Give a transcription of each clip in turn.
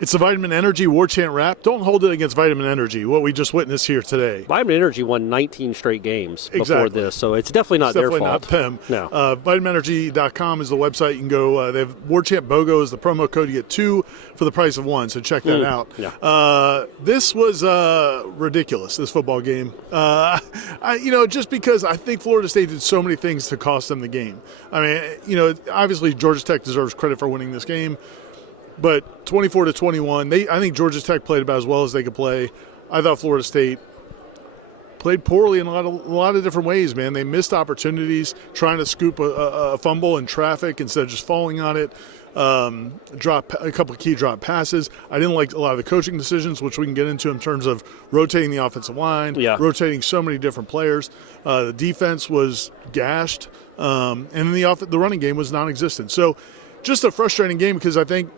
It's the Vitamin Energy Warchant wrap. Don't hold it against Vitamin Energy, what we just witnessed here today. Vitamin Energy won 19 straight games before this, so it's definitely not their fault. It's definitely not them. No. VitaminEnergy.com is the website. You can go. They have Warchant BOGO is the promo code. You get 2 for the price of 1, so check that out. Yeah. This was ridiculous, this football game. Just because I think Florida State did so many things to cost them the game. I mean, obviously Georgia Tech deserves credit for winning this game. But 24-21, I think Georgia Tech played about as well as they could play. I thought Florida State played poorly in a lot of different ways, man. They missed opportunities trying to scoop a fumble in traffic instead of just falling on it. Drop a couple of key drop passes. I didn't like a lot of the coaching decisions, which we can get into in terms of rotating the offensive line, rotating so many different players. The defense was gashed, and then the running game was non-existent. So just a frustrating game because I think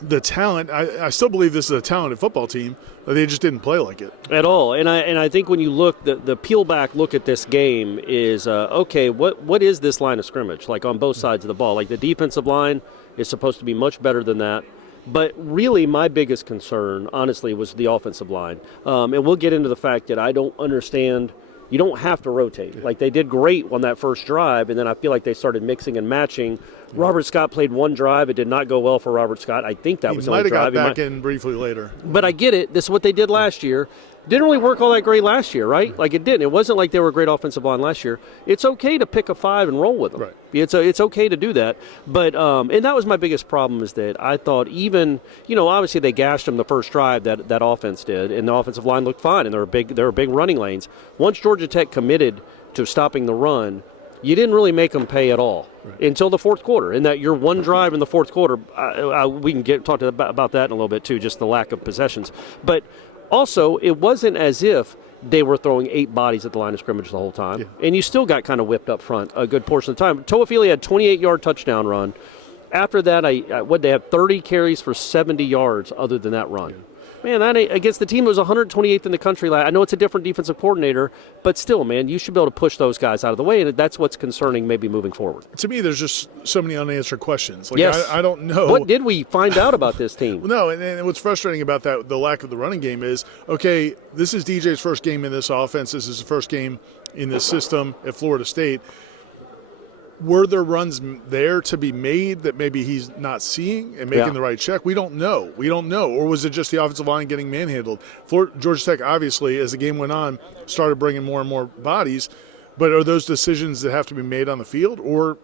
the talent, I still believe this is a talented football team, but they just didn't play like it. At all. And I think when you look, the peel back look at this game is, okay, what is this line of scrimmage, like on both sides of the ball? Like the defensive line is supposed to be much better than that. But really my biggest concern, honestly, was the offensive line. And we'll get into the fact that I don't understand. You don't have to rotate. Like they did great on that first drive, and then I feel like they started mixing and matching. Robert Scott played one drive. It did not go well for Robert Scott. I think that was the only drive. He might have got back in briefly later. But I get it. This is what they did last year. Didn't really work all that great last year, right? Like it didn't. It wasn't like they were a great offensive line last year. It's okay to pick a 5 and roll with them. Right. It's okay to do that. But and that was my biggest problem is that I thought even, obviously they gashed them the first drive that offense did, and the offensive line looked fine, and there were big running lanes. Once Georgia Tech committed to stopping the run, you didn't really make them pay at all until the fourth quarter. And that your one drive in the fourth quarter, we can talk about that in a little bit too, just the lack of possessions. But also, it wasn't as if they were throwing 8 bodies at the line of scrimmage the whole time. Yeah. And you still got kind of whipped up front a good portion of the time. Toafili had a 28-yard touchdown run. After that, they had 30 carries for 70 yards other than that run. Yeah. Man, against the team that was 128th in the country. I know it's a different defensive coordinator, but still, man, you should be able to push those guys out of the way, and that's what's concerning maybe moving forward. To me, there's just so many unanswered questions. Yes. I don't know. What did we find out about this team? No, and what's frustrating about that, the lack of the running game is, okay, this is DJ's first game in this offense. This is the first game in this system at Florida State. Were there runs there to be made that maybe he's not seeing and making the right check? We don't know. Or was it just the offensive line getting manhandled? Georgia Tech, obviously, as the game went on, started bringing more and more bodies. But are those decisions that have to be made on the field, or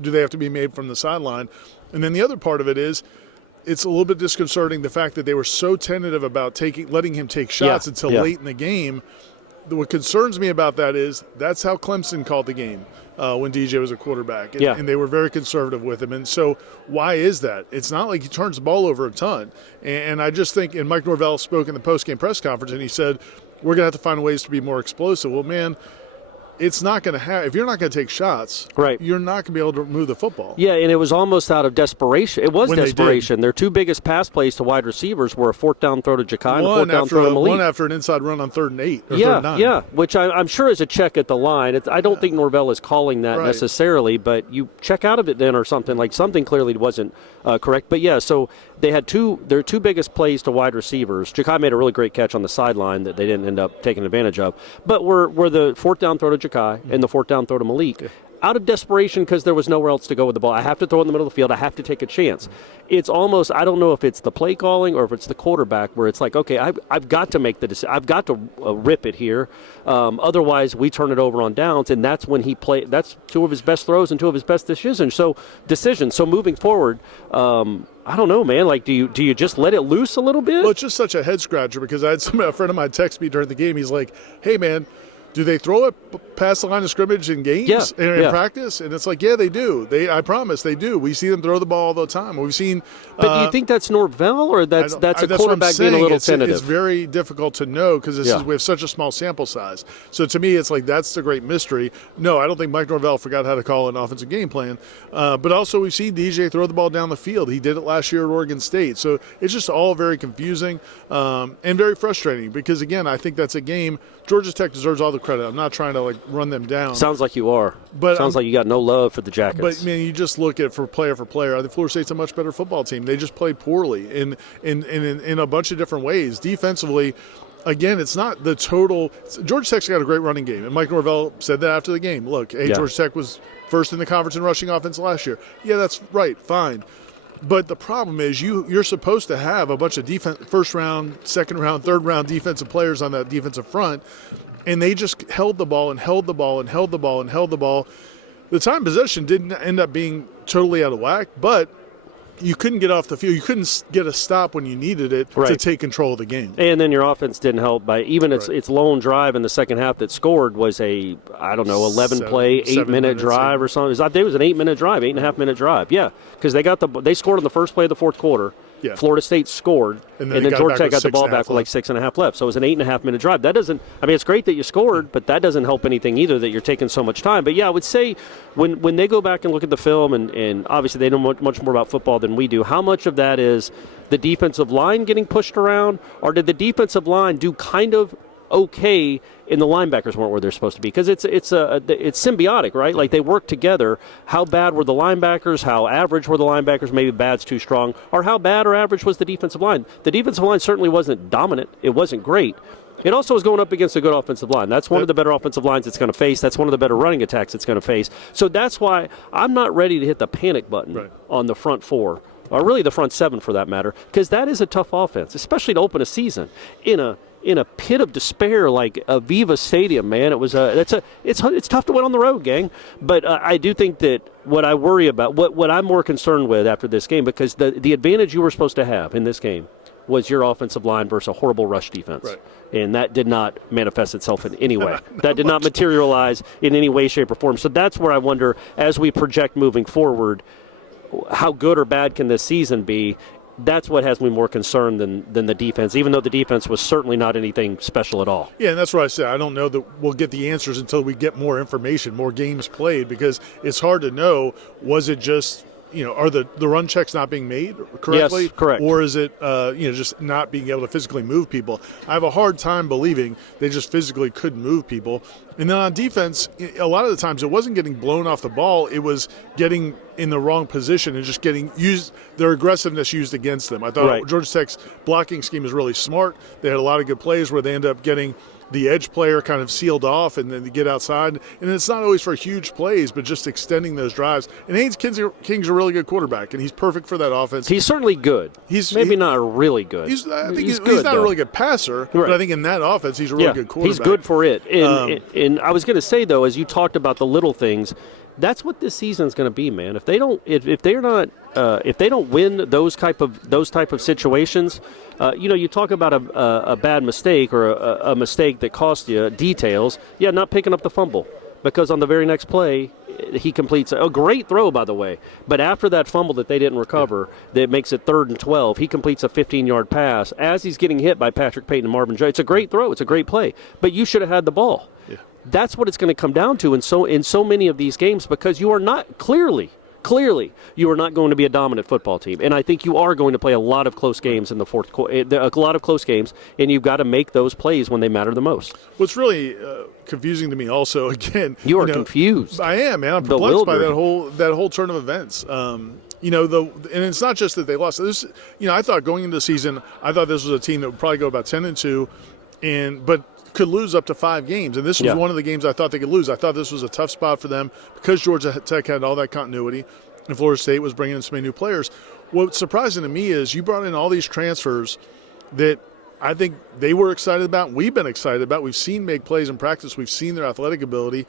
do they have to be made from the sideline? And then the other part of it is, it's a little bit disconcerting the fact that they were so tentative about letting him take shots until late in the game. What concerns me about that is that's how Clemson called the game when DJ was a quarterback, and they were very conservative with him. And so why is that? It's not like he turns the ball over a ton. And I just think, and Mike Norvell spoke in the post-game press conference, and he said, we're going to have to find ways to be more explosive. Well, man, it's not going to have – if you're not going to take shots, you're not going to be able to move the football. Yeah, and it was almost out of desperation. It was desperation. Their 2 biggest pass plays to wide receivers were a 4th down throw to Ja'Kai and a 4th down throw to Malik. One after an inside run on 3rd and 8 or 3rd and 9. Yeah, which I'm sure is a check at the line. I don't think Norvell is calling that necessarily, but you check out of it then or something. Like something clearly wasn't correct. But, yeah, so they had their 2 biggest plays to wide receivers. Ja'Kai made a really great catch on the sideline that they didn't end up taking advantage of. But were the 4th down throw to Ja'Kai and the 4th down throw to Malik. Out of desperation because there was nowhere else to go with the ball. I have to throw in the middle of the field. I have to take a chance. It's almost, I don't know if it's the play calling or if it's the quarterback where it's like, okay, I've got to make the decision. I've got to rip it here. Otherwise, we turn it over on downs, and that's when that's 2 of his best throws and 2 of his best decisions. So moving forward, I don't know, man. Like, do you just let it loose a little bit? Well, it's just such a head scratcher because I had a friend of mine text me during the game. He's like, hey, man, do they throw it past the line of scrimmage in games and in practice? And it's like, yeah, they do. I promise they do. We see them throw the ball all the time. We've seen. But do you think that's Norvell or that's a quarterback being a little tentative? It's very difficult to know because we have such a small sample size. So to me, it's like that's the great mystery. No, I don't think Mike Norvell forgot how to call an offensive game plan. But also we've seen DJ throw the ball down the field. He did it last year at Oregon State. So it's just all very confusing and very frustrating because, again, I think that's a game. Georgia Tech deserves all the credit. I'm not trying to like run them down. Sounds like you are. But sounds like you got no love for the Jackets. But man, you just look at for player. I think Florida State's a much better football team. They just play poorly in a bunch of different ways. Defensively, again, it's not the total. Georgia Tech's got a great running game, and Mike Norvell said that after the game. Look, Georgia Tech was first in the conference in rushing offense last year. Yeah, that's right, fine. But the problem is you're supposed to have a bunch of first round, second round, third round defensive players on that defensive front, and they just held the ball and held the ball and held the ball and held the ball. The time possession didn't end up being totally out of whack, but you couldn't get off the field. You couldn't get a stop when you needed it to take control of the game. And then your offense didn't help by even its lone drive in the second half that scored was a, 11-play, 8-minute drive or something. It was an 8-minute drive, 8.5-minute drive. Yeah, because they scored on the first play of the fourth quarter. Yeah. Florida State scored, and then Georgia Tech got the ball back with like 6.5 left. So it was an 8.5-minute drive. That doesn't – it's great that you scored, but that doesn't help anything either that you're taking so much time. But, yeah, I would say when they go back and look at the film, and obviously they know much more about football than we do, how much of that is the defensive line getting pushed around, or did the defensive line do kind of okay and the linebackers weren't where they're supposed to be? Because it's symbiotic, right? Like they work together. How bad were the linebackers? How average were the linebackers? Maybe bad's too strong. Or how bad or average was the defensive line? The defensive line certainly wasn't dominant. It wasn't great. It also was going up against a good offensive line. That's one of the better offensive lines it's going to face. That's one of the better running attacks it's going to face. So that's why I'm not ready to hit the panic button on the front four, or really the front seven for that matter, because that is a tough offense, especially to open a season in a pit of despair like Aviva Stadium, man. It's tough to win on the road, gang. But I do think that what I worry about, what I'm more concerned with after this game, because the advantage you were supposed to have in this game was your offensive line versus a horrible rush defense. Right. And that did not manifest itself in any way. That did not materialize in any way, shape, or form. So that's where I wonder, as we project moving forward, how good or bad can this season be? That's what has me more concerned than the defense, even though the defense was certainly not anything special at all. Yeah, and that's what I said. I don't know that we'll get the answers until we get more information, more games played, because it's hard to know, was it just, are the run checks not being made correctly? Yes, correct. Or is it, just not being able to physically move people? I have a hard time believing they just physically couldn't move people. And then on defense, a lot of the times it wasn't getting blown off the ball. It was getting in the wrong position and just getting their aggressiveness used against them. I thought Georgia Tech's blocking scheme is really smart. They had a lot of good plays where they end up getting the edge player kind of sealed off and then they get outside. And it's not always for huge plays, but just extending those drives. And Haynes King's a really good quarterback, and he's perfect for that offense. He's certainly good. He's not really good. He's not a really good passer, but I think in that offense he's a really good quarterback. He's good for it. And I was going to say, though, as you talked about the little things, that's what this season is going to be, man. If they don't win those type of situations, you talk about a bad mistake or a mistake that cost you details. Yeah, not picking up the fumble, because on the very next play he completes a great throw, by the way. But after that fumble that they didn't recover, that makes it 3rd and 12, he completes a 15-yard pass as he's getting hit by Patrick Payton and Marvin Jones. It's a great throw. It's a great play. But you should have had the ball. Yeah. That's what it's going to come down to in so many of these games, because you are not clearly you are not going to be a dominant football team. And I think you are going to play a lot of close games in the fourth quarter, a lot of close games, and you've got to make those plays when they matter the most. What's really confusing to me also, again. You are confused. I am, man. I'm perplexed by that whole turn of events. And it's not just that they lost. This, I thought going into the season, I thought this was a team that would probably go about 10-2, but could lose up to 5 games. And this was one of the games I thought they could lose. I thought this was a tough spot for them because Georgia Tech had all that continuity and Florida State was bringing in so many new players. What's surprising to me is you brought in all these transfers that I think they were excited about, we've been excited about. We've seen make plays in practice. We've seen their athletic ability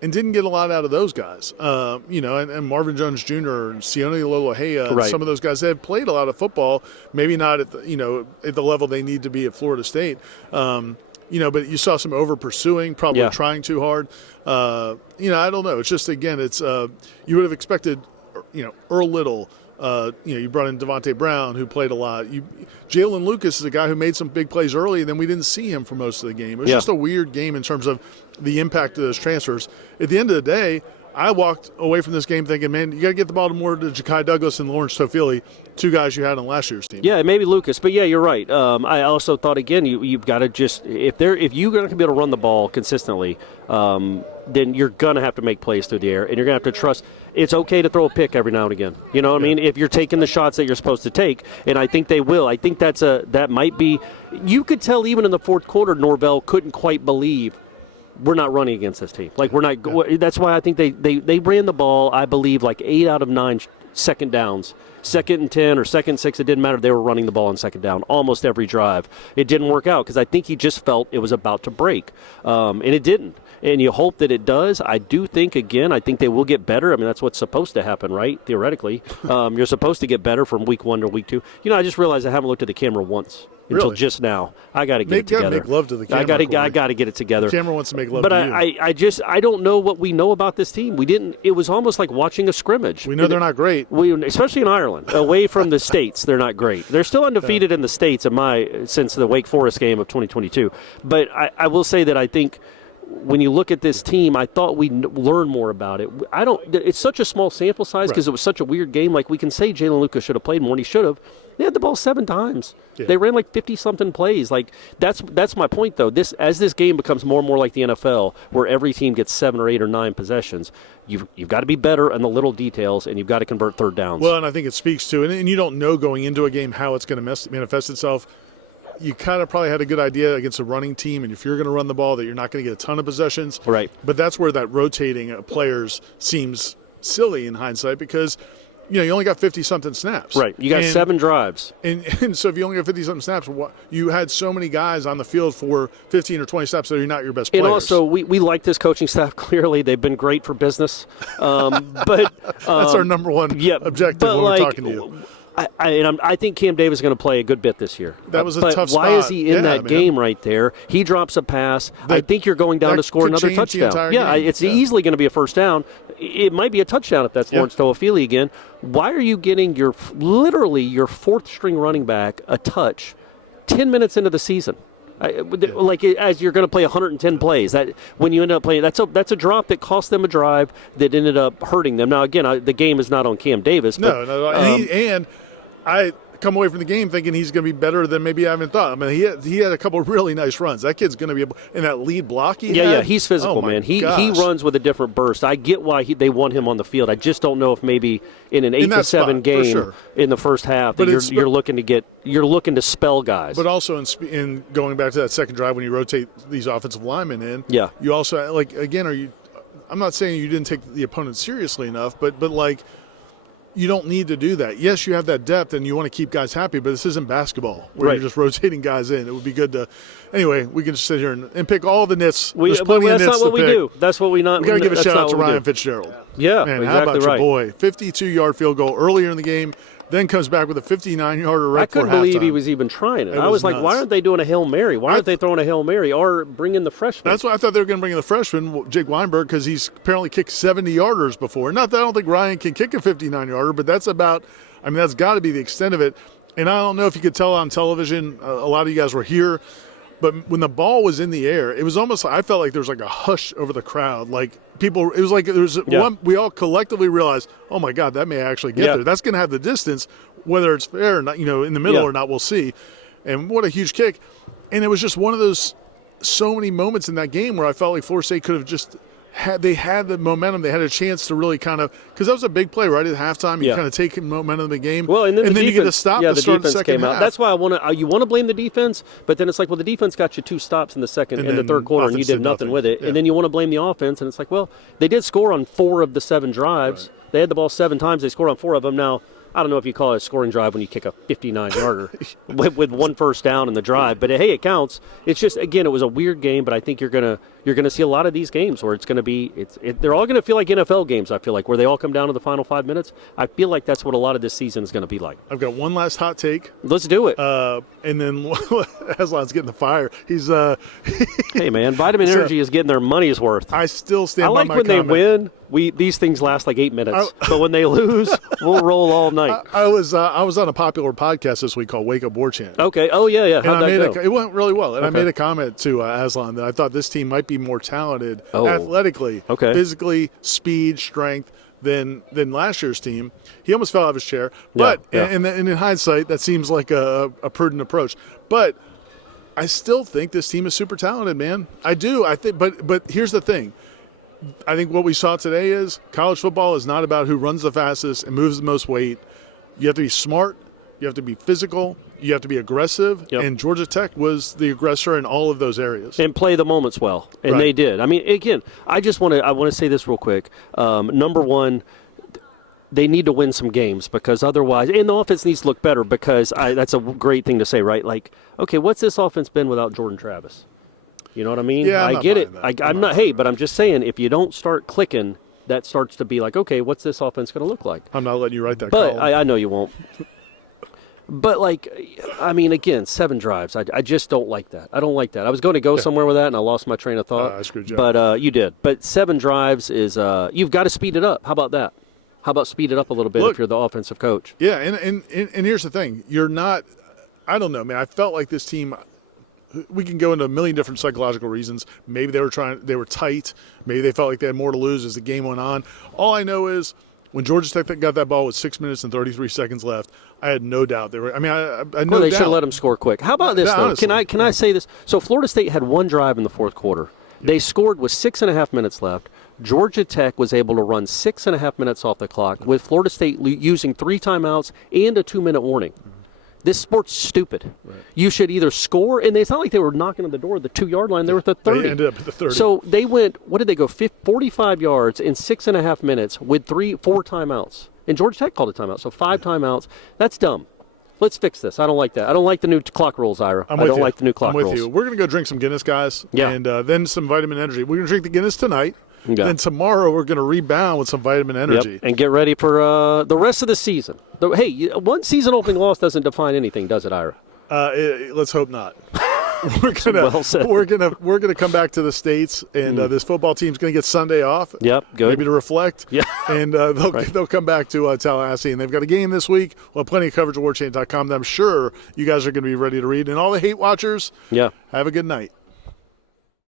and didn't get a lot out of those guys. And Marvin Jones Jr. and Sione Lolohea and some of those guys, they have played a lot of football, maybe not at the level they need to be at Florida State. But you saw some over pursuing, probably trying too hard. I don't know. It's just, again, it's you would have expected, Earl Little. You brought in Devontae Brown, who played a lot. Jalen Lucas is a guy who made some big plays early, and then we didn't see him for most of the game. It was just a weird game in terms of the impact of those transfers. At the end of the day, I walked away from this game thinking, man, you got to get the ball more to Ja'Kai Douglas and Lawrence Tofili, two guys you had on last year's team. Yeah, maybe Lucas, but yeah, you're right. I also thought again, you've got to just if you're going to be able to run the ball consistently, then you're going to have to make plays through the air, and you're going to have to trust. It's okay to throw a pick every now and again. You know what I mean? If you're taking the shots that you're supposed to take, and I think they will. I think that might be. You could tell even in the fourth quarter, Norvell couldn't quite believe we're not running against this team. Like we're not. Yeah. That's why I think they ran the ball. I believe like 8 out of 9 second downs. 2nd and 10 or 2nd and 6, it didn't matter. They were running the ball on second down almost every drive. It didn't work out because I think he just felt it was about to break, and it didn't. And you hope that it does. I do think, again, I think they will get better. I mean, that's what's supposed to happen, right? Theoretically. You're supposed to get better from week 1 to week 2. You know, I just realized I haven't looked at the camera once until just now. I got to get it together. Make love to the camera. I got to get it together. The camera wants to make love but to you. I don't know what we know about this team. It was almost like watching a scrimmage. We know they're not great. Especially in Ireland. Away from the States, they're not great. They're still undefeated in the States since the Wake Forest game of 2022. But I will say that I think when you look at this team, I thought we'd learn more about it. It's such a small sample size because it was such a weird game. Like, we can say Jalen Lucas should have played more, and he should have. They had the ball 7 times. Yeah. They ran like 50-something plays. Like, that's my point, though. As this game becomes more and more like the NFL, where every team gets 7 or 8 or 9 possessions, you've got to be better in the little details, and you've got to convert third downs. Well, and I think it speaks to, and you don't know going into a game how it's going to manifest itself. You kind of probably had a good idea against a running team, and if you're going to run the ball, that you're not going to get a ton of possessions. Right. But that's where that rotating of players seems silly in hindsight because, you only got 50-something snaps. Right. You got 7 drives. And so if you only got 50-something snaps, you had so many guys on the field for 15 or 20 snaps that you're not your best players. And also, we like this coaching staff. Clearly, they've been great for business. But that's our number one objective when we're talking to you. I think Cam Davis is going to play a good bit this year. That was a tough spot. Why is he in that game right there? He drops a pass. I think you're going down to score another touchdown. Yeah, it's easily going to be a first down. It might be a touchdown if that's Lawrence Toafili again. Why are you getting literally your 4th-string running back a touch 10 minutes into the season? As you're going to play 110 plays, that when you end up playing, that's a drop that cost them a drive that ended up hurting them. Now, again, the game is not on Cam Davis. No. And I come away from the game thinking he's going to be better than maybe I haven't thought. I mean, he had a couple of really nice runs. That kid's going to be able – and that lead block he had. Yeah, he's physical, man. He runs with a different burst. I get why they want him on the field. I just don't know if maybe in an 8-7 game in the first half that you're looking to spell guys. But also in going back to that second drive when you rotate these offensive linemen in, you also – again, I'm not saying you didn't take the opponent seriously enough, but you don't need to do that. Yes, you have that depth and you want to keep guys happy, but this isn't basketball where you're just rotating guys in. It would be good to – anyway, we can just sit here and pick all the nits. There's plenty of nits to pick. That's not what we do. That's what we not – we got to give a shout-out to Ryan Fitzgerald. Yeah, man, exactly how about right. your boy? 52-yard field goal earlier in the game, then comes back with a 59-yarder right before halftime. I couldn't believe he was even trying it. I was like, why aren't they doing a Hail Mary? Why aren't they throwing a Hail Mary or bringing the freshman? That's why I thought they were going to bring in the freshman, Jake Weinberg, because he's apparently kicked 70-yarders before. Not that I don't think Ryan can kick a 59-yarder, but that's got to be the extent of it. And I don't know if you could tell on television, a lot of you guys were here, but when the ball was in the air, it was almost like I felt like there was like a hush over the crowd. Like people, it was like there was one, we all collectively realized, oh my God, that may actually get there. That's going to have the distance, whether it's fair or not, in the middle or not, we'll see. And what a huge kick. And it was just one of those so many moments in that game where I felt like Florida State could have just had the momentum. They had a chance to really kind of – because that was a big play right at halftime. You kind of take momentum of the game. Well, and then you get to stop the start of the second half. That's why you want to blame the defense, but then it's like, well, the defense got you 2 stops in the second and the third quarter, and you did nothing with it. Yeah. And then you want to blame the offense, and it's like, well, they did score on 4 of the 7 drives. Right. They had the ball 7 times. They scored on 4 of them. Now, I don't know if you call it a scoring drive when you kick a 59-yarder with 1 first down in the drive, but hey, it counts. It's just, again, it was a weird game, but I think you're gonna see a lot of these games where it's gonna be they're all gonna feel like NFL games. I feel like where they all come down to the final 5 minutes. I feel like that's what a lot of this season is gonna be like. I've got one last hot take. Let's do it. And then Aslan's getting the fire. He's hey man, Vitamin Energy is getting their money's worth. I still stand by my comment. I like when they win. these things last like 8 minutes, but when they lose, we'll roll all night. I was on a popular podcast this week called Wake Up Warchant. Okay. Oh yeah. How'd that go? It went really well, and I made a comment to Aslan that I thought this team might be more talented athletically, physically, speed, strength than last year's team. He almost fell out of his chair, but and in hindsight, that seems like a prudent approach. But I still think this team is super talented, man. I do. I think, but here's the thing. I think what we saw today is college football is not about who runs the fastest and moves the most weight. You have to be smart. You have to be physical. You have to be aggressive. Yep. And Georgia Tech was the aggressor in all of those areas. And play the moments well. And they did. I mean, again, I want to say this real quick. Number one, they need to win some games because otherwise – and the offense needs to look better because that's a great thing to say, right? Like, okay, what's this offense been without Jordan Travis? You know what I mean? Yeah, I get it. I'm not. Hey, but I'm just saying, if you don't start clicking, that starts to be like, okay, what's this offense going to look like? I'm not letting you write that. But I know you won't. But like, I mean, again, 7 drives. I just don't like that. I don't like that. I was going to go somewhere with that, and I lost my train of thought. I screwed you up. But you did. But 7 drives is you've got to speed it up. How about that? How about speed it up a little bit if you're the offensive coach? Yeah, and here's the thing. You're not. I don't know, man. I felt like this team. We can go into a million different psychological reasons. Maybe they were tight. Maybe they felt like they had more to lose as the game went on. All I know is when Georgia Tech got that ball with 6 minutes and 33 seconds left, I had no doubt they were. I mean, I had no they doubt. should have let them score quick. How about this though? Honestly. Can I say this? So Florida State had 1 drive in the fourth quarter. They scored with 6.5 minutes left. Georgia Tech was able to run 6.5 minutes off the clock with Florida State using 3 timeouts and a 2-minute warning. This sport's stupid. Right. You should either score, and it's not like they were knocking on the door at the 2-yard line. They were at the 30. They ended up at the 30. So they went, what did they go, 45 yards in 6.5 minutes with 4 timeouts. And Georgia Tech called a timeout, so 5 timeouts. That's dumb. Let's fix this. I don't like that. I don't like the new clock rules, Ira. I don't like the new clock rules. I'm with you. We're going to go drink some Guinness, guys, and then some vitamin energy. We're going to drink the Guinness tonight. Yeah. Then tomorrow we're going to rebound with some vitamin energy. Yep. And get ready for the rest of the season. Hey, one season opening loss doesn't define anything, does it, Ira? Let's hope not. We're gonna come back to the States, and this football team's gonna get Sunday off. Yep, good. Maybe to reflect. Yeah, and they'll come back to Tallahassee, and they've got a game this week. We'll have plenty of coverage at warchant.com that I'm sure you guys are gonna be ready to read. And all the hate watchers, have a good night.